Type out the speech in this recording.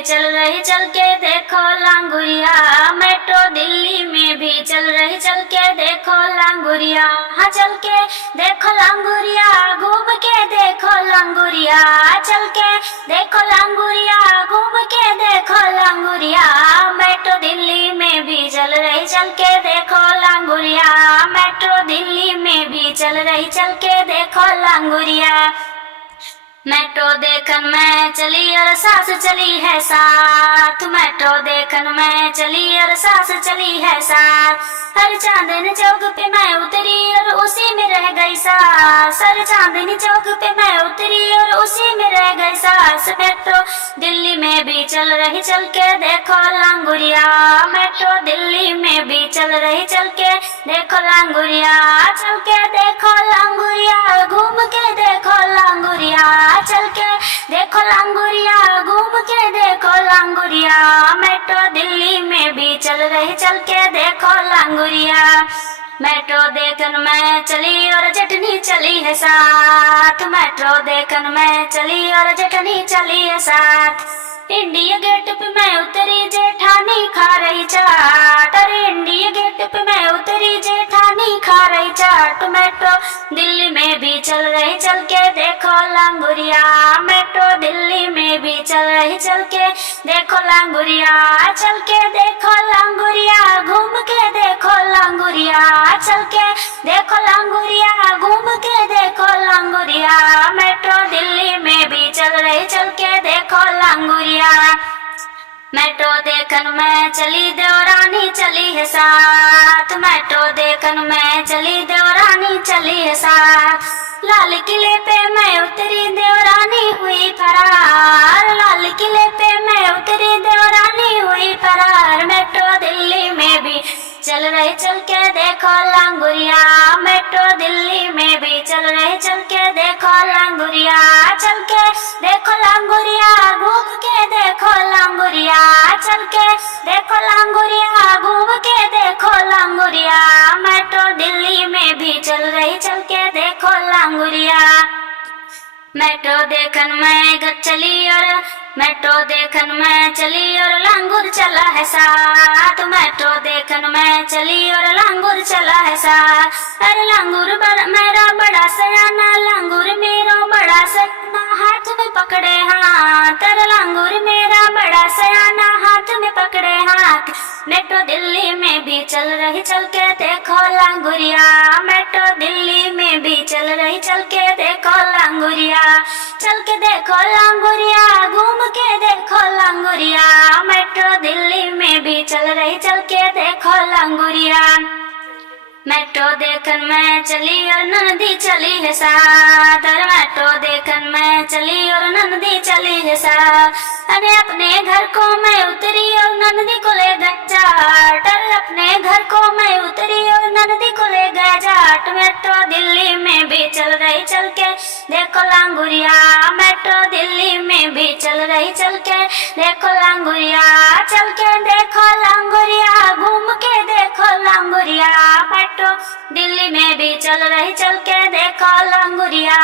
भी चल रही चल के देखो लांगुरिया, मेट्रो दिल्ली में भी चल रही चल के देखो लांगुरिया। हाँ चल के देखो लांगुरिया, घूम के देखो लांगुरिया, चल के देखो लांगुरिया, घूम के देखो लांगुरिया। मेट्रो दिल्ली में भी चल रही चल के देखो लांगुरिया, मेट्रो दिल्ली में भी चल रही चल के देखो लांगुरिया। मेट्रो देखन में चली और सास चली है साथ, मेट्रो देखन में चली और सास चली है साथ। हर चांदनी चौक पे मैं उतरी और उसी में रह गई सास, हर चांदनी चौक पे मैं उतरी और उसी में रह गई सास। मेट्रो दिल्ली में भी चल रही चल के देखो लांगुरिया, मेट्रो दिल्ली में भी चल रही चल के देखो लांगुरिया। चल के देखो लांगुरिया, घूम के देखो लांगुरिया, चल के देखो लांगुरिया, घूम के देखो लांगुरिया। मेट्रो दिल्ली में भी चल रही चल के देखो लांगुरिया। मेट्रो देखन में चली और चटनी चली है साथ, मेट्रो देखन में चली और चटनी चली है साथ। इंडिया गेट पे मैं उतरी, जेठानी खा रही चाट, अरे इंडिया गेट पे मैं उतरी, जेठानी खा रही चाट। मेट्रो दिल्ली में भी चल रही चल के देखो लांगुरिया, मेट्रो दिल्ली में भी चल रही चल के देखो लांगुरिया। चल के देखो लांगुरिया, घूम के देखो लांगुरिया, चल के देखो लांगुरिया, घूम के देखो लांगुरिया। मेट्रो दिल्ली में भी चल रही चल के देखो लांगुरिया। मेट्रो देखन में चली देवरानी चली है साथ, मेट्रो देखन में चली देवरानी चली है साथ। लाल किले पे मैं उतरी, देवरानी हुई फरार, लाल किले पे मैं उतरी, देवरानी हुई फरार। मेट्रो दिल्ली में भी चल रही चल के देखो लांगुरिया, मेट्रो दिल्ली में भी चल रही चल के देखो लांगुरिया। चल के देखो लांगुरिया, घूम के देखो लांगुरिया, चल के देखो लांगुरिया, घूम के देखो लांगुरिया। मेट्रो दिल्ली में भी चल रही चल के देखो लांगुरिया। मेट्रो देखन में चली और मेट्रो देखन में चली और लांगुर चला है साथ, मेट्रो देखन में चली और लांगुर चला है साथ। अरे लांगुर मेरा बड़ा सयाना, लांगुर मेरा बड़ा सयाना, हाथ में पकड़े हाथ, अरे लांगुर मेरा बड़ा सयाना, हाथ में पकड़े हाथ। मेट्रो दिल्ली में भी चल रही चल के देखो लांगुरिया, मेट्रो दिल्ली में भी चल रही चल के देखो लांगुरिया। चल के देखो लांगुरिया, घूम के देखो लांगुरिया। मेट्रो दिल्ली में भी चल रही चल के देखो लांगुरिया। मेट्रो देखन में चली और नंदी चली है साथ, अरे मेट्रो देखन में चली और नंदी चली है साथ। अरे अपने घर को मैं उतरी और नंदी को ले गई जाट, अरे अपने घर को मैं उतरी और नंदी को ले गए जाट। मेट्रो दिल्ली में भी चल रही चल के देखो लांगुरिया, मेट्रो दिल्ली में भी चल रही चल के देखो लांगुरिया। चल के देखो लांगुरिया, घूम के देखो लांगुरिया। मेट्रो दिल्ली में भी चल रही चल के देखो लांगुरिया।